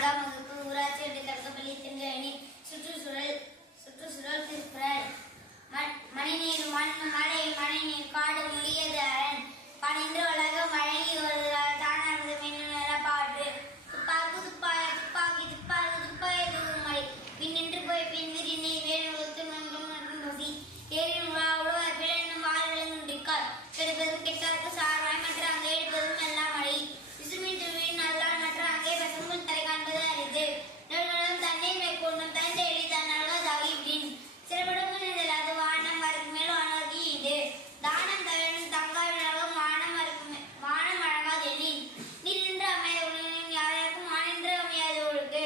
நான்காம் வகுப்பு ஊராட்சி ஒன்றிய தொடக்கப்பள்ளி தென்கழனி சுற்றுச்சூழல் திருக்குறள். மணிநீர் மண் மழை மழைநீர் காடு முடியது அரண் பணிந்து உலகம் வழங்கி வருகிறார் தானானது மின்னுணர பாட்டு. துப்பாக்கு துப்பாய துப்பாக்கி துப்பாக்கு துப்பாய தூமலை பின்னின்று போய் பின்விரி நீர் வேறு ஒத்து மற்றும் நொசி ஏறின் உழவர் பிறனும் வாழ்விலும் நுண்டிக்கால் கெடுப்பதும் கெட்டார்க்கு சார்வாய் மற்ற அங்கே எடுப்பதும் எல்லாம் மழை விசுமின் திருவின் நல்லால் மற்ற அங்கே பசும்புல் தரை காண்பது அரிது நெடுநலம் தண்ணீர் மேற்கொண்டும் தன் தேடி தன் நல்வதாகி விடின் சிறப்படும் அது வானம் வரைக்கும் மேல் வானவர்க்கு ஈடு தானம் தவறும் தங்காவினாலும் வானம் அழகாதெனின் நீர் நின்று அமைய உணவின் யாருக்கும் மானின்று அமையாது ஒழுக்கு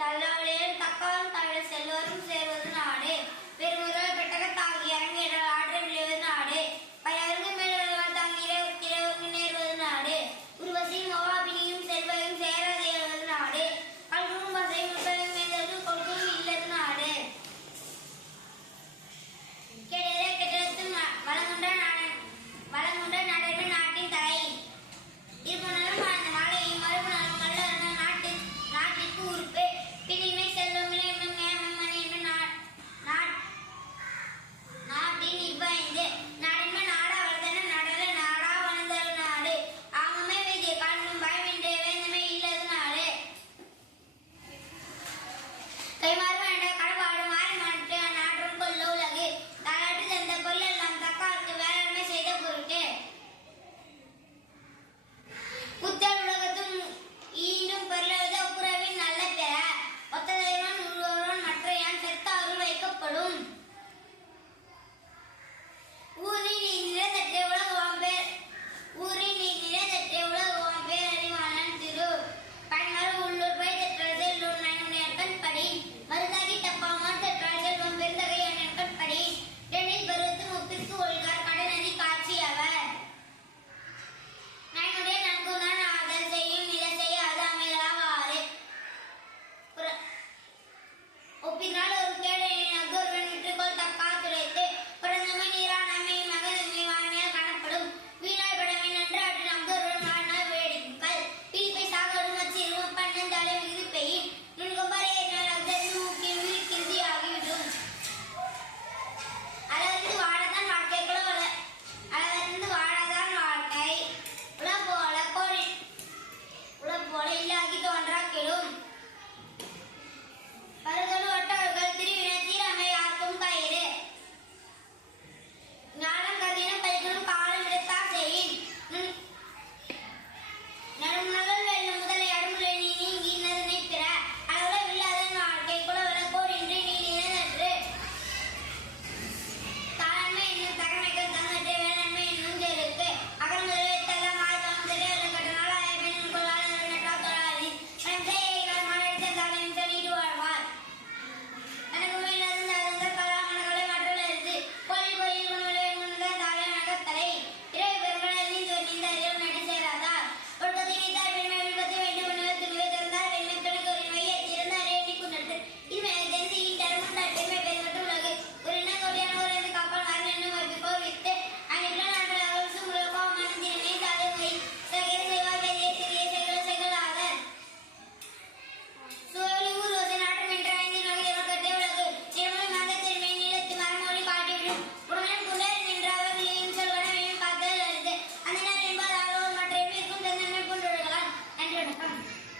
தள்ளாவிலேயும் தக்காரும் தவிர செல்வரும் சேர்வது நாடு பெருமுறை பெட்டகத்தாகி இறங்கிட